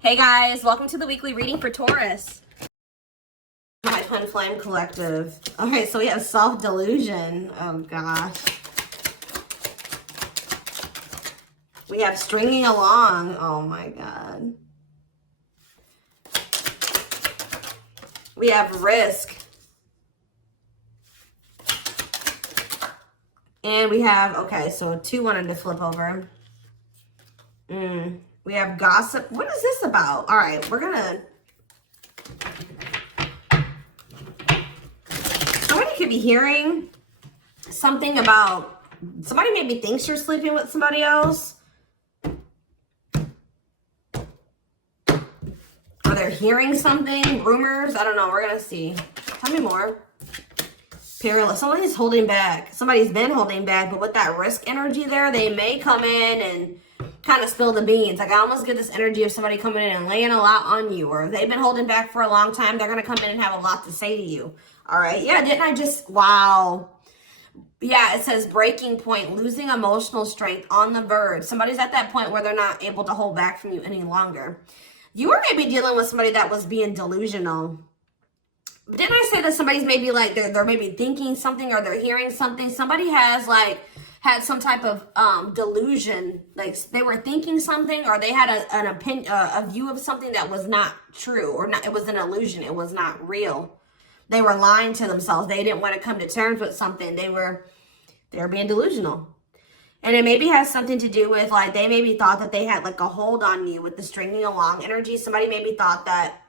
Hey guys, welcome to the weekly reading for Taurus. My Twin Flame Collective. Okay, so we have self-delusion. Oh gosh. We have stringing along. Oh my god. We have risk. And we have, okay, so 2 wanted to flip over. We have gossip. What is this about? All right, we're gonna... Somebody could be hearing something about... Somebody maybe thinks you're sleeping with somebody else. Or they're hearing something, rumors. I don't know. We're going to see. Tell me more. Perilous. Somebody's holding back. Somebody's been holding back, but with that risk energy there, they may come in and kind of spill the beans. Like, I almost get this energy of somebody coming in and laying a lot on you, or they've been holding back for a long time. They're going to come in and have a lot to say to you. All right. Yeah. Didn't I just... Wow. Yeah, it says breaking point, losing emotional strength, on the verge. Somebody's at that point where they're not able to hold back from you any longer. You were maybe dealing with somebody that was being delusional. Didn't I say that somebody's maybe like, they're maybe thinking something or they're hearing something? Somebody has like, had some type of delusion. Like they were thinking something, or they had an opinion, a view of something that was not true, or not, it was an illusion. It was not real. They were lying to themselves. They didn't want to come to terms with something. They were being delusional. And it maybe has something to do with, like, they maybe thought that they had, like, a hold on you with the stringing along energy. Somebody maybe thought that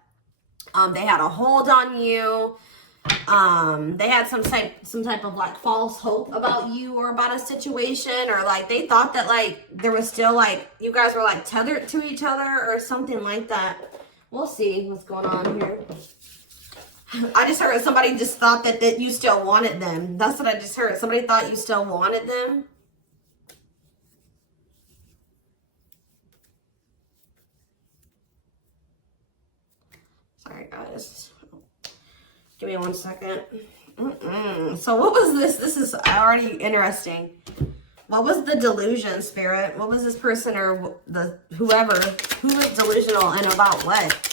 they had a hold on you. They had some type of, like, false hope about you or about a situation. Or, like, they thought that, like, there was still, like, you guys were, like, tethered to each other or something like that. We'll see what's going on here. I just heard somebody just thought that you still wanted them. That's what I just heard. Somebody thought you still wanted them. Sorry, guys. Give me 1 second. So what was this? This is already interesting. What was the delusion, Spirit? What was this person or the whoever? Who was delusional and about what?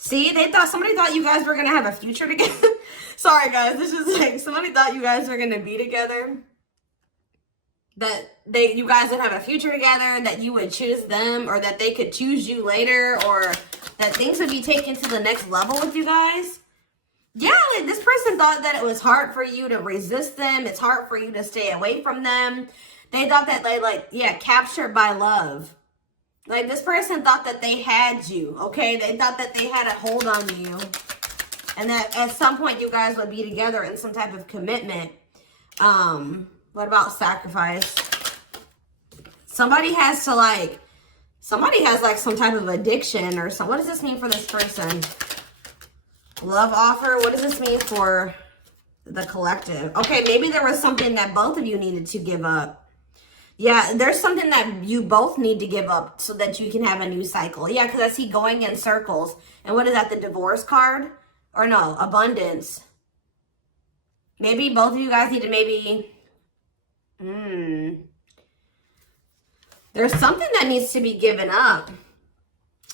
See, somebody thought you guys were going to have a future together. Sorry, guys. This is like, somebody thought you guys were going to be together. That you guys would have a future together, that you would choose them, or that they could choose you later, or that things would be taken to the next level with you guys. Yeah, like this person thought that it was hard for you to resist them. It's hard for you to stay away from them. They thought that they captured by love. Like, this person thought that they had you, okay? They thought that they had a hold on you. And that at some point you guys would be together in some type of commitment. What about sacrifice? Somebody has to, like, somebody has, like, some type of addiction or something. What does this mean for this person? Love offer. What does this mean for the collective? Okay, maybe there was something that both of you needed to give up. Yeah, there's something that you both need to give up so that you can have a new cycle. Yeah, because I see going in circles. And what is that, the divorce card? Or no, abundance. Maybe both of you guys need to maybe... There's something that needs to be given up.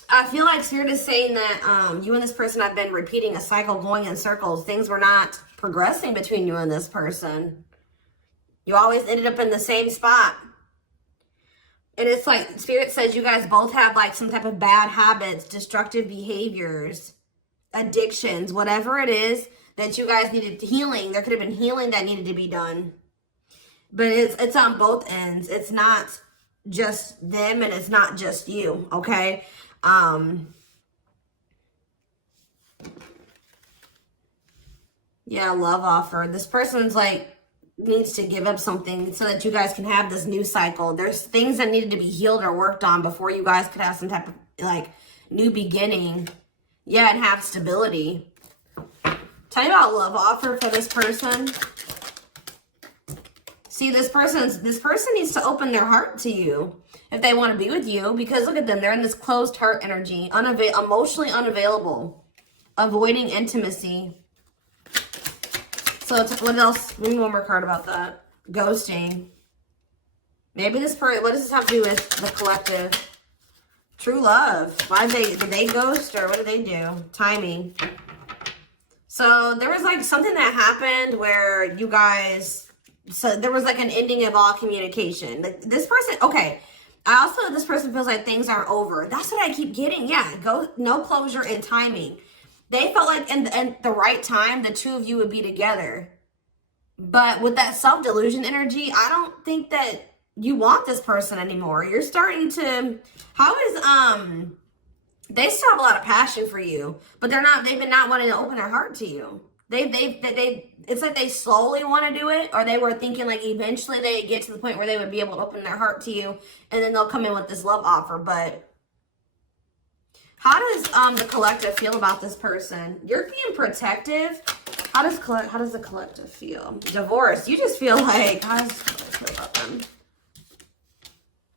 I feel like Spirit is saying that you and this person have been repeating a cycle, going in circles. Things were not progressing between you and this person. You always ended up in the same spot. And it's like, Spirit says you guys both have like some type of bad habits, destructive behaviors, addictions, whatever it is that you guys needed healing. There could have been healing that needed to be done. But it's on both ends. It's not just them and it's not just you, okay? Yeah, love offer. This person's like, needs to give up something so that you guys can have this new cycle. There's things that needed to be healed or worked on before you guys could have some type of like new beginning. Yeah, and have stability. Tell me about love offer for this person. See, this person needs to open their heart to you if they want to be with you, because look at them. They're in this closed heart energy, emotionally unavailable, avoiding intimacy. So what else? Maybe one more card about that. Ghosting. Maybe this person, what does this have to do with the collective? True love. Why did they ghost or what did they do? Timing. So there was like something that happened where you guys, so there was like an ending of all communication. Like this person, okay. This person feels like things are over. That's what I keep getting. Yeah, no closure and timing. They felt like in the right time, the two of you would be together. But with that self-delusion energy, I don't think that you want this person anymore. You're starting to, they still have a lot of passion for you, but they've been not wanting to open their heart to you. It's like they slowly want to do it, or they were thinking like eventually they get to the point where they would be able to open their heart to you, and then they'll come in with this love offer. But how does the collective feel about this person? You're being protective. How does the collective feel? Divorce. You just feel like, how does the collective feel about them?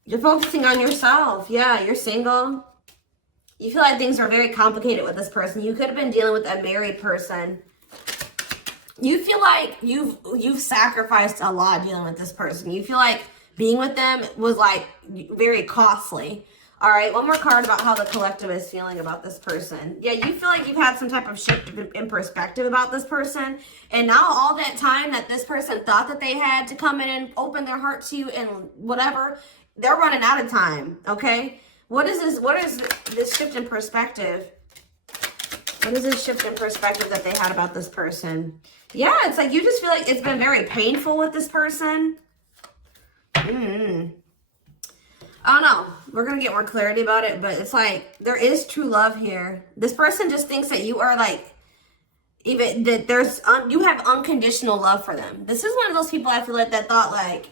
You're focusing on yourself. Yeah, you're single. You feel like things are very complicated with this person. You could have been dealing with a married person. You feel like you've sacrificed a lot dealing with this person. You feel like being with them was like very costly. All right, one more card about how the collective is feeling about this person. Yeah, you feel like you've had some type of shift in perspective about this person. And now all that time that this person thought that they had to come in and open their heart to you and whatever, they're running out of time, okay? What is this shift in perspective? What is this shift in perspective that they had about this person? Yeah, it's like you just feel like it's been very painful with this person. I don't know. We're going to get more clarity about it, but it's like there is true love here. This person just thinks that you are like, even that you have unconditional love for them. This is one of those people I feel like that thought like,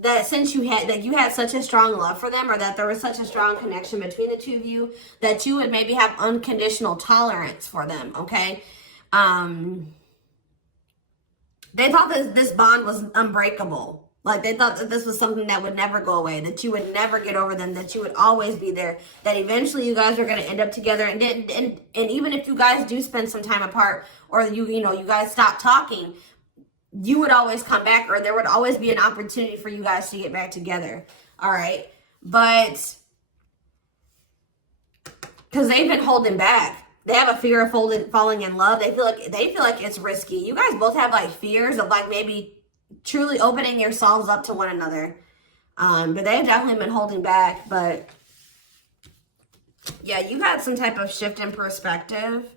that since you had such a strong love for them, or that there was such a strong connection between the two of you, that you would maybe have unconditional tolerance for them, okay? They thought that this bond was unbreakable. Like they thought that this was something that would never go away, that you would never get over them, that you would always be there, that eventually you guys are going to end up together. And even if you guys do spend some time apart, or you guys stop talking, you would always come back, or there would always be an opportunity for you guys to get back together. All right. But because they've been holding back, they have a fear of falling in love. They feel like it's risky. You guys both have like fears of like maybe truly opening yourselves up to one another. But they've definitely been holding back. But yeah, you had some type of shift in perspective.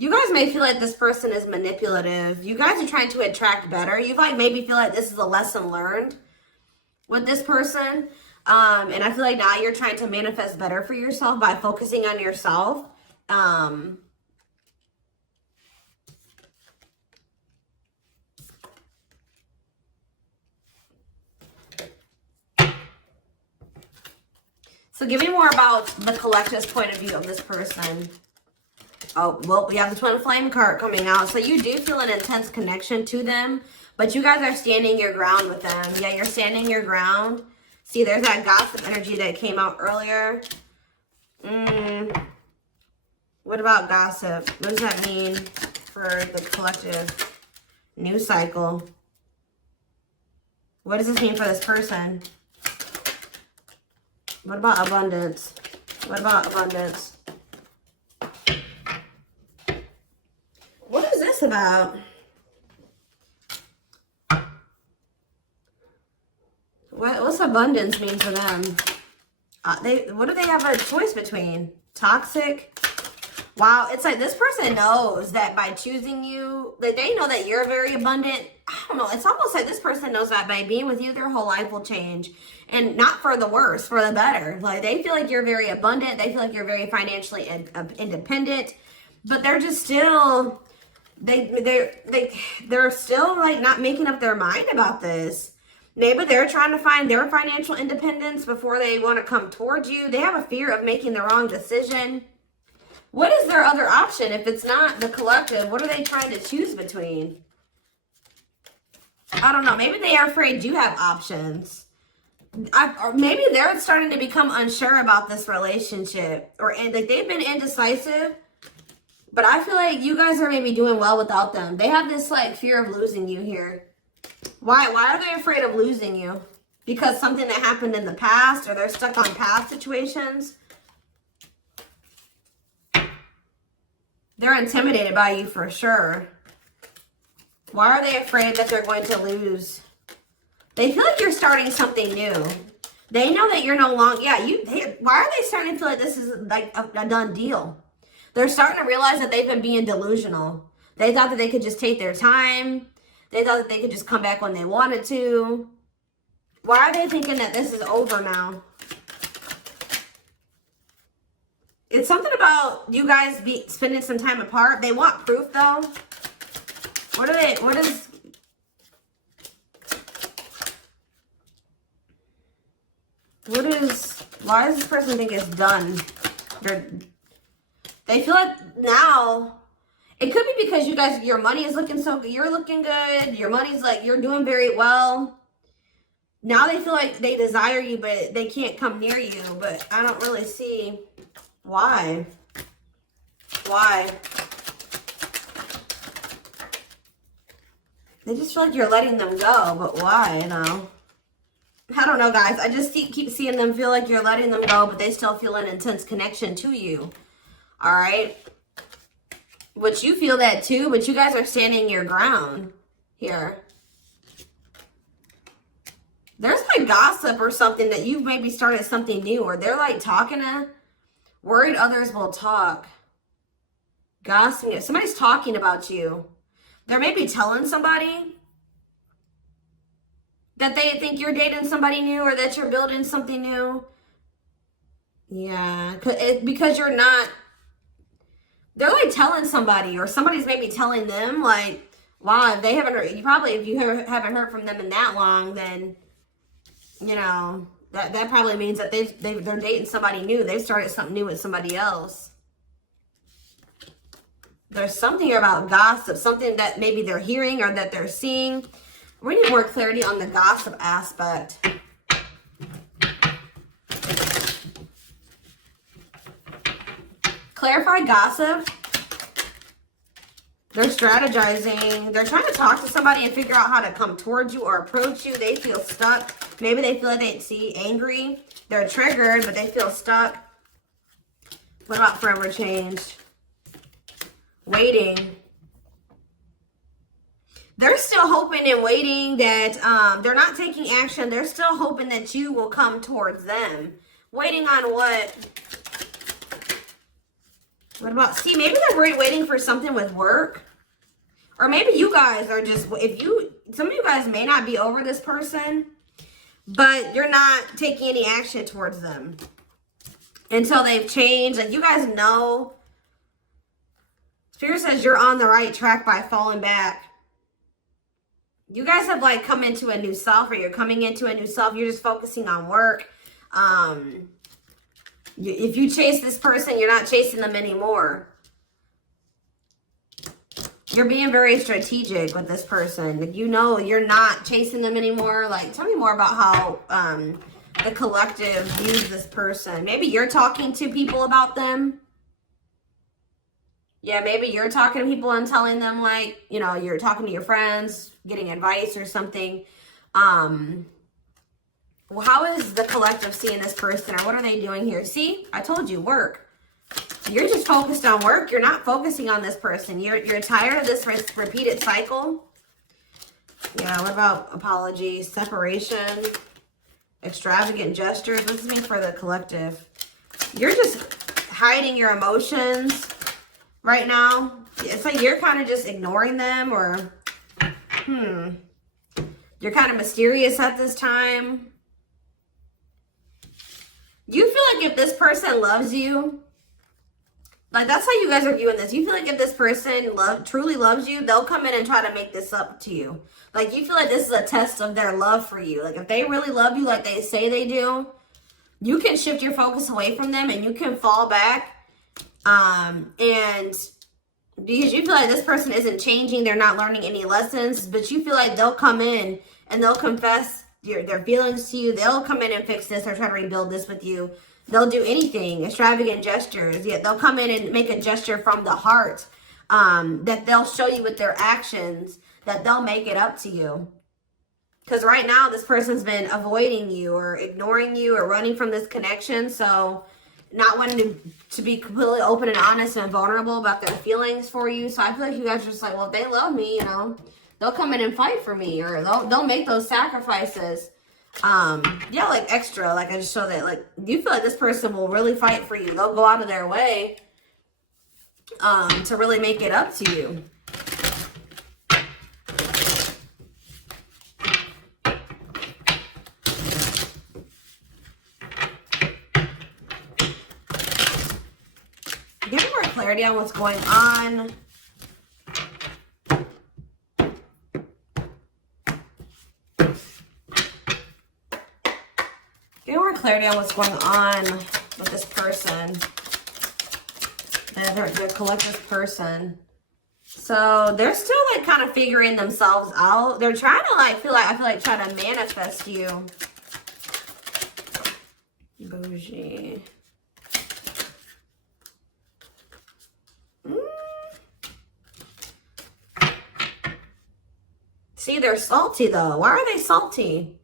You guys may feel like this person is manipulative. You guys are trying to attract better. You like maybe feel like this is a lesson learned with this person. And I feel like now you're trying to manifest better for yourself by focusing on yourself. So give me more about the collective's point of view of this person. Oh, well, we have the Twin Flame card coming out. So you do feel an intense connection to them, but you guys are standing your ground with them. Yeah, you're standing your ground. See, there's that gossip energy that came out earlier. What about gossip? What does that mean for the collective? New cycle. What does this mean for this person? What about abundance? What about abundance? What is this about? What's abundance mean for them? What do they have a choice between? Toxic? Wow, it's like this person knows that by choosing you, like they know that you're very abundant. I don't know. It's almost like this person knows that by being with you, their whole life will change. And not for the worse, for the better. Like they feel like you're very abundant. They feel like you're very financially independent. But they're just still... They're still like not making up their mind about this. Maybe they're trying to find their financial independence before they want to come towards you. They have a fear of making the wrong decision. What is their other option if it's not the collective? What are they trying to choose between? I don't know. Maybe they are afraid you have options. Or maybe they're starting to become unsure about this relationship, and like they've been indecisive. But I feel like you guys are maybe doing well without them. They have this like fear of losing you here. Why are they afraid of losing you? because something that happened in the past, or they're stuck on past situations. They're intimidated by you for sure. Why are they afraid that they're going to lose? They feel like you're starting something new. They know that you're no longer, why are they starting to feel like this is like a done deal? They're starting to realize that they've been being delusional. They thought that they could just take their time. They thought that they could just come back when they wanted to. Why are they thinking that this is over now? It's something about you guys spending some time apart. They want proof though. Why does this person think it's done? They feel like now, it could be because you guys, your money is looking so good. You're looking good. Your money's like, you're doing very well. Now they feel like they desire you, but they can't come near you. But I don't really see why. Why? They just feel like you're letting them go, but why, though? I don't know, guys. I just keep seeing them feel like you're letting them go, but they still feel an intense connection to you. All right? Which you feel that too, but you guys are standing your ground here. There's like gossip or something that you've maybe started something new, or they're like talking to, worried others will talk. Gossiping. Somebody's talking about you. They're maybe telling somebody that they think you're dating somebody new, or that you're building something new. Yeah, because you're not. They're like telling somebody, or somebody's maybe telling them, like, wow, if they haven't heard, if you haven't heard from them in that long, then, you know, that probably means that they're dating somebody new. They've started something new with somebody else. There's something here about gossip, something that maybe they're hearing or that they're seeing. We need more clarity on the gossip aspect. Clarify gossip. They're strategizing. They're trying to talk to somebody and figure out how to come towards you or approach you. They feel stuck. Maybe they feel like they see angry. They're triggered, but they feel stuck. What about forever changed? Waiting. They're still hoping and waiting that they're not taking action. They're still hoping that you will come towards them. Waiting on what? What about, see, maybe they're waiting for something with work. Or maybe you guys are just, some of you guys may not be over this person, but you're not taking any action towards them until they've changed. Like, you guys know. Spirit says you're on the right track by falling back. You guys have like come into a new self, or you're coming into a new self. You're just focusing on work. If you chase this person, you're not chasing them anymore. You're being very strategic with this person. Like, you know, you're not chasing them anymore. Like, tell me more about how the collective views this person. Maybe you're talking to people about them. Yeah, maybe you're talking to people and telling them, like, you know, you're talking to your friends, getting advice or something. Well, how is the collective seeing this person, or what are they doing here? See, I told you, work. You're just focused on work. You're not focusing on this person. You're tired of this repeated cycle. Yeah, what about apologies, separation, extravagant gestures? What does this mean for the collective? You're just hiding your emotions right now. It's like you're kind of just ignoring them, or you're kind of mysterious at this time. You feel like if this person loves you, like, that's how you guys are viewing this. You feel like if this person truly loves you, they'll come in and try to make this up to you. Like, you feel like this is a test of their love for you. Like, if they really love you like they say they do, you can shift your focus away from them and you can fall back. And because you feel like this person isn't changing, they're not learning any lessons, but you feel like they'll come in and they'll confess their feelings to you. They'll come in and fix this or try to rebuild this with you. They'll do anything, extravagant gestures. Yeah, they'll come in and make a gesture from the heart that they'll show you with their actions, that they'll make it up to you. Because right now, this person's been avoiding you or ignoring you or running from this connection. So not wanting to be completely open and honest and vulnerable about their feelings for you. So I feel like you guys are just like, well, if they love me, you know, they'll come in and fight for me, or they'll make those sacrifices. Yeah, like extra. Like I just show that, like, you feel like this person will really fight for you. They'll go out of their way to really make it up to you. Give me more clarity on what's going on. Give me more clarity on what's going on with this person. Their collective person. So they're still like kind of figuring themselves out. They're trying to like I feel like try to manifest you. Bougie. See, they're salty though. Why are they salty?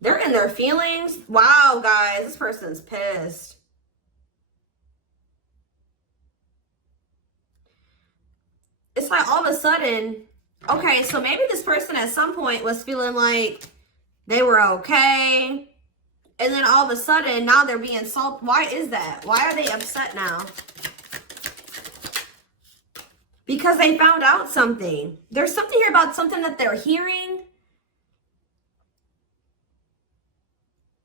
They're in their feelings. Wow, guys, this person's pissed. It's like all of a sudden, okay, so maybe this person at some point was feeling like they were okay. And then all of a sudden, now they're being salty. Why is that? Why are they upset now? Because they found out something. There's something here about something that they're hearing.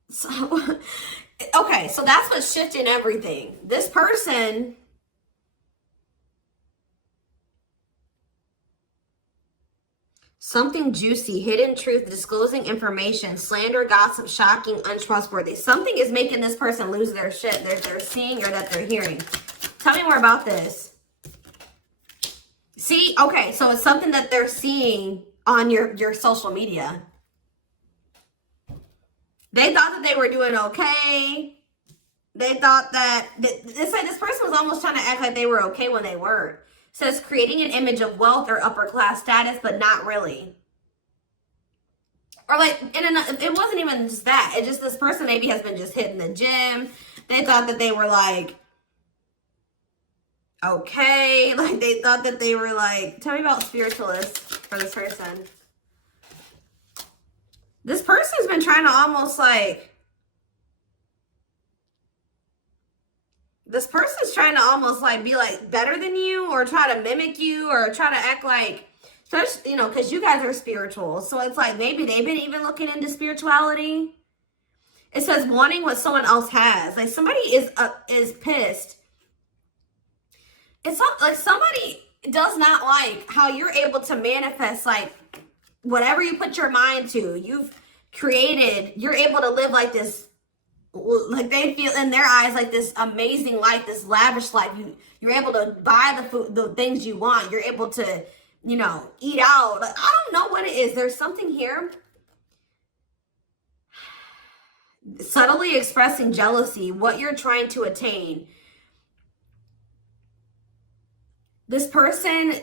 So, okay, so that's what's shifting everything. This person, something juicy, hidden truth, disclosing information, slander, gossip, shocking, untrustworthy. Something is making this person lose their shit that they're seeing or that they're hearing. Tell me more about this. See, okay, so it's something that they're seeing on your social media. They thought that they were doing okay. They thought that, it's like this person was almost trying to act like they were okay when they weren't. It says creating an image of wealth or upper class status, but not really. Or like, it wasn't even just that. It just, this person maybe has been just hitting the gym. They thought that they were like, okay, like they thought that they were like, tell me about spiritualists for this person. This person's been trying to almost like, this person's trying to almost like be like better than you, or try to mimic you, or try to act like, especially, you know, because you guys are spiritual. So it's like maybe they've been even looking into spirituality. It says wanting what someone else has. Like somebody is pissed. It's not like somebody does not like how you're able to manifest like whatever you put your mind to. You've created, you're able to live like this, like they feel in their eyes like this amazing life, this lavish life. You're able to buy the food, the things you want. You're able to, you know, eat out. Like, I don't know what it is. There's something here. Subtly expressing jealousy, what you're trying to attain. This person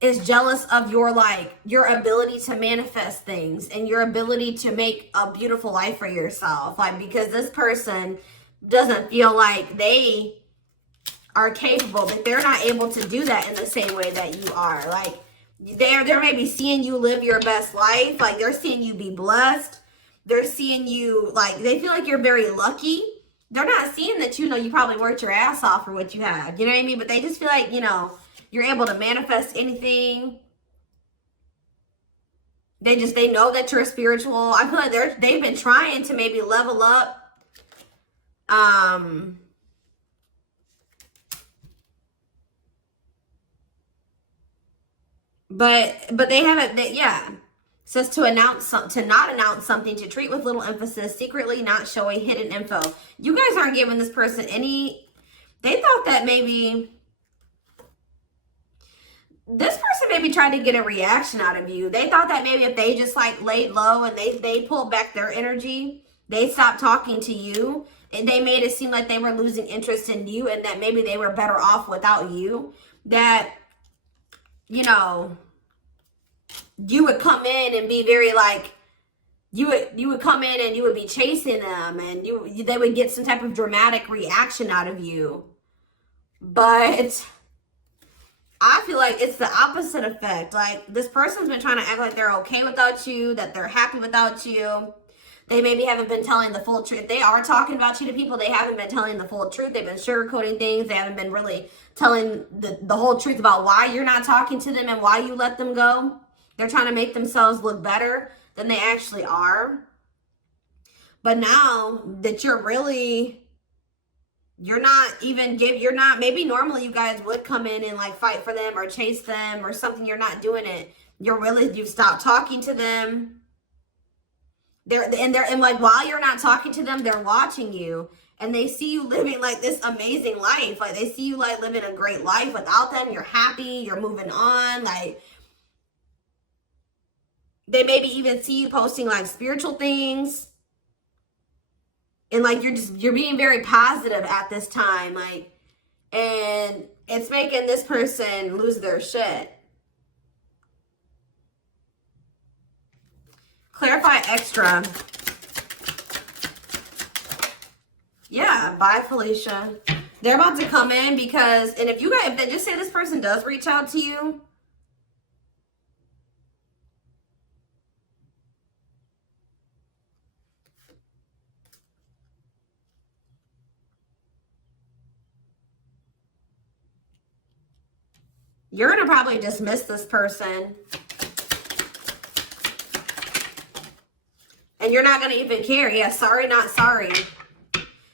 is jealous of your ability to manifest things and your ability to make a beautiful life for yourself. Like, because this person doesn't feel like they are capable, that they're not able to do that in the same way that you are. Like, they're maybe seeing you live your best life. Like, they're seeing you be blessed. They're seeing you, like, they feel like you're very lucky. They're not seeing that, you know, you probably worked your ass off for what you have. You know what I mean? But they just feel like, you know, you're able to manifest anything. They know that you're spiritual. I feel like they've been trying to maybe level up. But they haven't. Yeah. It says to not announce something, to treat with little emphasis, secretly not showing hidden info. You guys aren't giving this person any. They thought that maybe this person maybe tried to get a reaction out of you. They thought that maybe if they just like laid low and they pulled back their energy, they stopped talking to you, and they made it seem like they were losing interest in you, and that maybe they were better off without you. That, you know, you would come in and be very like, you would come in and you would be chasing them, and they would get some type of dramatic reaction out of you. But I feel like it's the opposite effect. Like, this person's been trying to act like they're okay without you, that they're happy without you. They maybe haven't been telling the full truth. If they are talking about you to people, they haven't been telling the full truth. They've been sugarcoating things. They haven't been really telling the whole truth about why you're not talking to them and why you let them go. They're trying to make themselves look better than they actually are. But now that maybe normally you guys would come in and like fight for them or chase them or something. You're not doing it. You've stopped talking to them. And like, while you're not talking to them, they're watching you, and they see you living like this amazing life. Like, they see you like living a great life without them. You're happy, you're moving on. Like, they maybe even see you posting like spiritual things. And like, you're being very positive at this time. Like, and it's making this person lose their shit. Clarify extra. Yeah, bye, Felicia. They're about to come in because, and if they just say this person does reach out to you, you're going to probably dismiss this person. And you're not going to even care. Yeah, sorry, not sorry.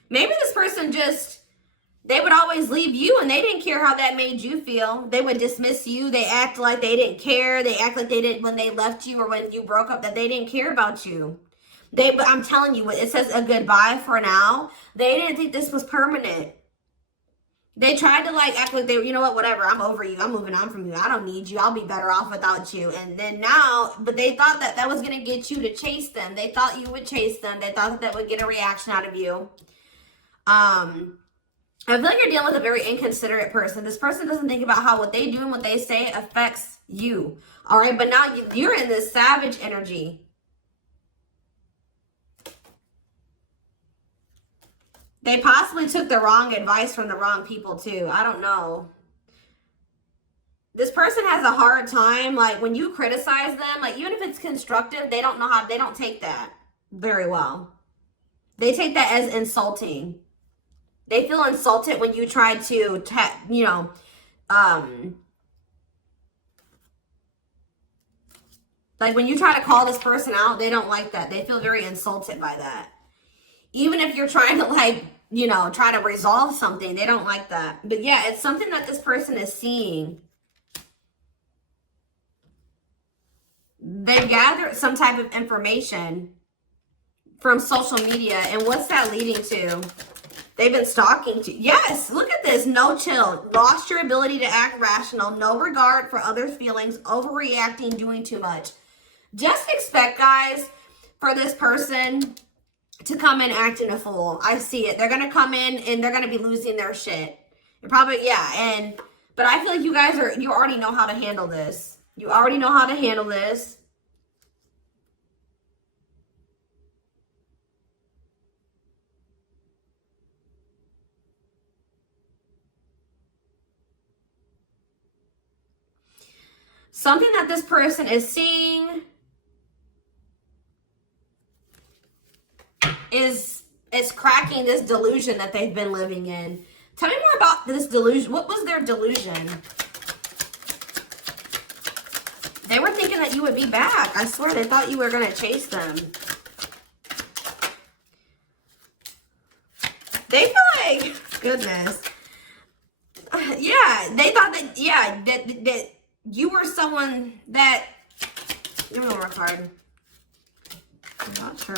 Maybe this person they would always leave you and they didn't care how that made you feel. They would dismiss you. They act like they didn't care. They act like they didn't when they left you or when you broke up, that they didn't care about you. But I'm telling you, it says a goodbye for now. They didn't think this was permanent. They tried to like act like they were, you know what, whatever, I'm over you. I'm moving on from you. I don't need you. I'll be better off without you. And then now, but they thought that was going to get you to chase them. They thought you would chase them. They thought that would get a reaction out of you. I feel like you're dealing with a very inconsiderate person. This person doesn't think about how what they do and what they say affects you. All right, but now you're in this savage energy. They possibly took the wrong advice from the wrong people too. I don't know. This person has a hard time, like, when you criticize them, like, even if it's constructive, they don't take that very well. They take that as insulting. They feel insulted when you try to, like when you try to call this person out, they don't like that. They feel very insulted by that. Even if you're trying to like, try to resolve something, they don't like that. But yeah, it's something that this person is seeing. They've gathered some type of information from social media. And what's that leading to? They've been stalking to. Yes, look at this. No chill. Lost your ability to act rational. No regard for others' feelings. Overreacting. Doing too much. Just expect, guys, for this person to come in acting a fool. I see it. They're going to come in and they're going to be losing their shit. Probably, yeah. But I feel like you already know how to handle this. You already know how to handle this. Something that this person is seeing is cracking this delusion that they've been living in. Tell me more about this delusion. What was their delusion? They were thinking that you would be back. I swear, they thought you were going to chase them. They feel like, goodness. Yeah, they thought that, yeah, that you were someone that, give me one more card. I'm not sure.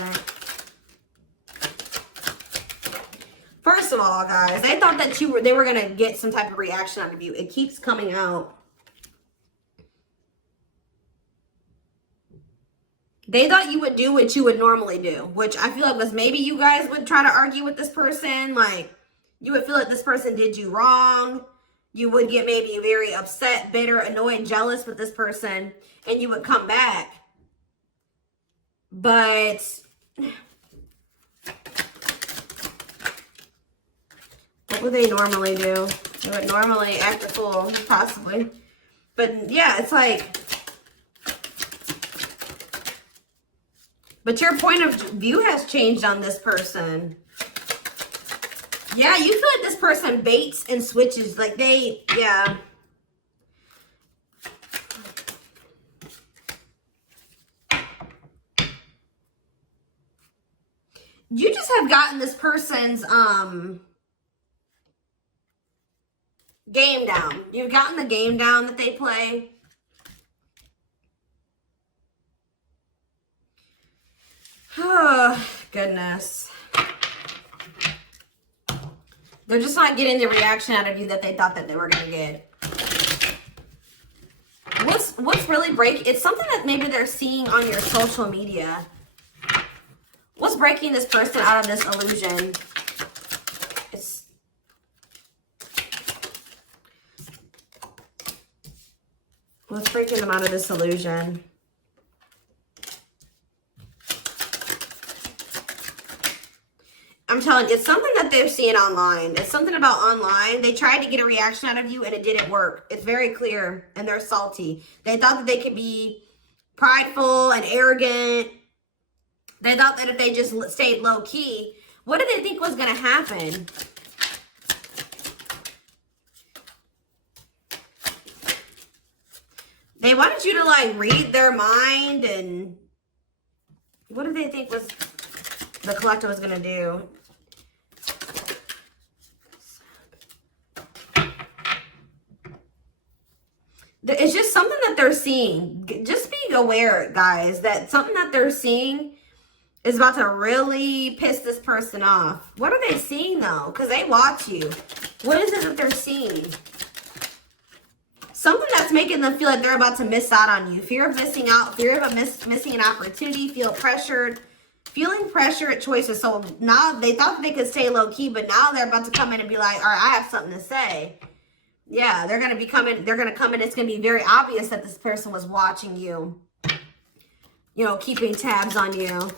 First of all, guys, they thought that they were going to get some type of reaction out of you. It keeps coming out. They thought you would do what you would normally do, which I feel like was maybe you guys would try to argue with this person. Like, you would feel like this person did you wrong. You would get maybe very upset, bitter, annoyed, jealous with this person, and you would come back. But what would they normally do? They would normally act a fool, possibly. But yeah, it's like, but your point of view has changed on this person. Yeah, you feel like this person baits and switches. Like they, yeah. You just have gotten this person's game down. You've gotten the game down that they play. Oh, goodness. They're just not getting the reaction out of you that they thought that they were going to get. What's really breaking? It's something that maybe they're seeing on your social media. What's breaking this person out of this illusion? What's breaking them out of this illusion? I'm telling you, it's something that they're seeing online. It's something about online. They tried to get a reaction out of you and it didn't work. It's very clear and they're salty. They thought that they could be prideful and arrogant. They thought that if they just stayed low key, what did they think was going to happen? They wanted you to like read their mind, and what did they think was the collective was going to do? It's just something that they're seeing. Just being aware, guys, that something that they're seeing is about to really piss this person off. What are they seeing, though? Because they watch you. What is it that they're seeing? Something that's making them feel like they're about to miss out on you. Fear of missing out. Fear of missing an opportunity. Feel pressured. Feeling pressure at choices. So now they thought they could stay low-key, but now they're about to come in and be like, all right, I have something to say. Yeah, they're going to be coming. They're going to come in. It's going to be very obvious that this person was watching you. You know, keeping tabs on you.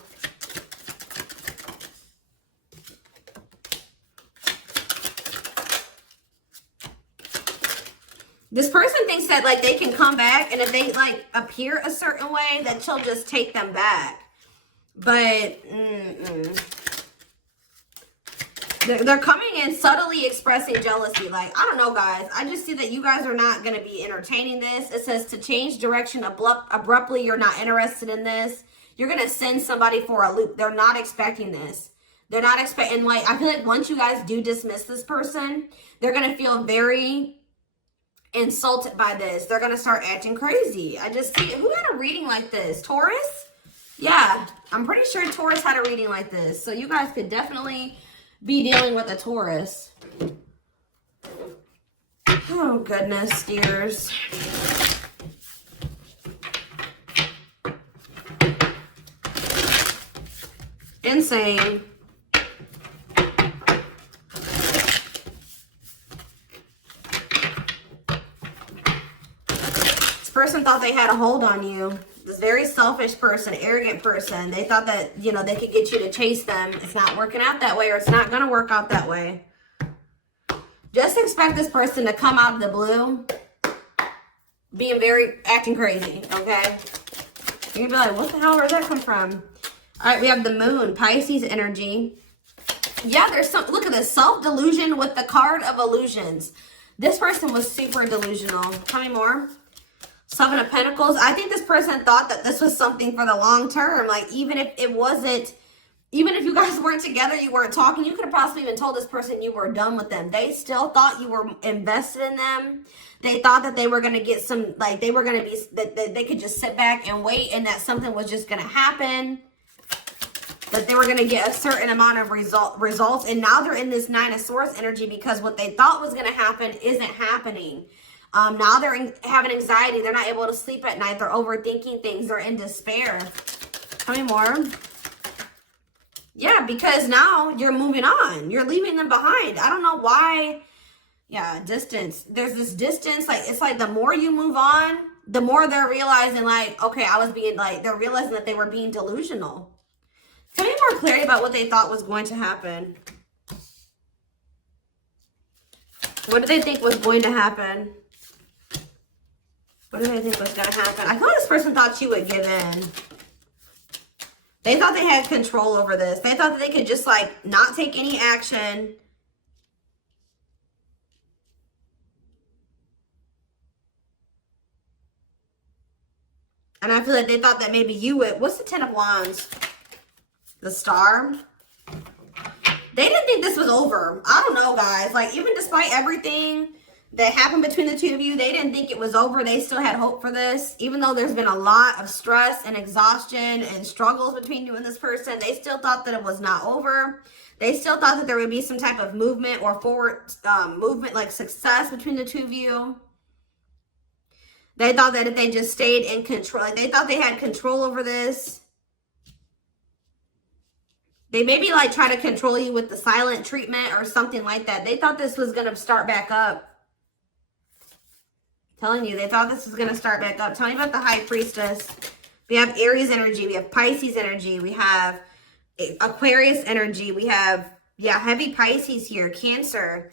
This person thinks that, like, they can come back, and if they, like, appear a certain way, that she'll just take them back. But, They're coming in subtly expressing jealousy. Like, I don't know, guys. I just see that you guys are not going to be entertaining this. It says to change direction abruptly. You're not interested in this. You're going to send somebody for a loop. They're not expecting this. They're not expecting, like, I feel like once you guys do dismiss this person, they're going to feel very insulted by this. They're going to start acting crazy. I just see, who had a reading like this? Taurus? Yeah, I'm pretty sure Taurus had a reading like this. So you guys could definitely be dealing with a Taurus. Oh, goodness, dears. Insane. This person thought they had a hold on you. This very selfish person, arrogant person. They thought that, you know, they could get you to chase them. It's not working out that way, or it's not going to work out that way. Just expect this person to come out of the blue being acting crazy, okay? You're going to be like, what the hell, where'd that come from? All right, we have the moon, Pisces energy. Yeah, there's some, look at this, self-delusion with the card of illusions. This person was super delusional. Tell me more. Seven of Pentacles. I think this person thought that this was something for the long term. Like, even if it wasn't, even if you guys weren't together, you weren't talking, you could have possibly even told this person you were done with them. They still thought you were invested in them. They thought that they were going to get some, like, they were going to be, that they could just sit back and wait and that something was just going to happen. That they were going to get a certain amount of results. And now they're in this Nine of Swords energy because what they thought was going to happen isn't happening. Now they're having anxiety. They're not able to sleep at night. They're overthinking things. They're in despair. Tell me more. Yeah, because now you're moving on. You're leaving them behind. I don't know why Yeah, distance. There's this distance. Like, it's like the more you move on, the more they're realizing, like, okay, I was being, like, they're realizing that they were being delusional. Tell me more clarity about what they thought was going to happen. What did they think was going to happen? What did they think was going to happen? I thought this person thought you would give in. They thought they had control over this. They thought that they could just, like, not take any action. And I feel like they thought that maybe you would. What's the Ten of Wands? The Star. They didn't think this was over. I don't know, guys. Like, even despite everything that happened between the two of you, they didn't think it was over. They still had hope for this. Even though there's been a lot of stress and exhaustion and struggles between you and this person, they still thought that it was not over. They still thought that there would be some type of movement or forward movement, like success between the two of you. They thought that if they just stayed in control, like they thought they had control over this. They maybe like try to control you with the silent treatment or something like that. They thought this was going to start back up. Telling you, they thought this was going to start back up. Tell me about the High Priestess. We have Aries energy. We have Pisces energy. We have Aquarius energy. We have, yeah, heavy Pisces here. Cancer.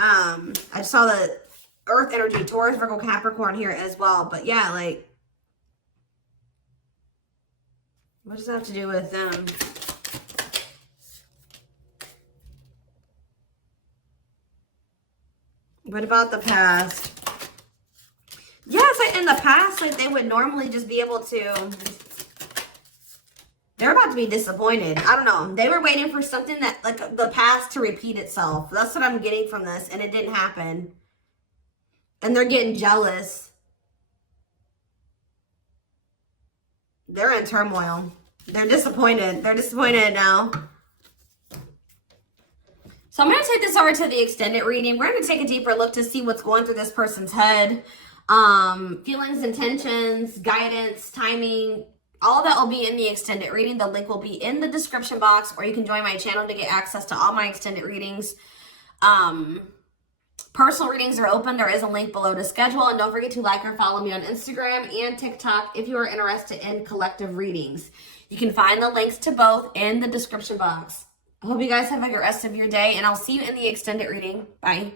I saw the Earth energy, Taurus, Virgo, Capricorn here as well. But yeah, like, what does that have to do with them? What about the past? Yeah, it's like in the past, like they would normally just be able to, they're about to be disappointed. I don't know. They were waiting for something that, like the past to repeat itself. That's what I'm getting from this. And it didn't happen. And they're getting jealous. They're in turmoil. They're disappointed. They're disappointed now. So I'm going to take this over to the extended reading. We're going to take a deeper look to see what's going through this person's head. Feelings, intentions, guidance, timing, all that will be in the extended reading. The link will be in the description box, or you can join my channel to get access to all my extended readings. Personal readings are open. There is a link below to schedule. And don't forget to like or follow me on Instagram and TikTok if you are interested in collective readings. You can find the links to both in the description box. I hope you guys have a good rest of your day, and I'll see you in the extended reading. Bye.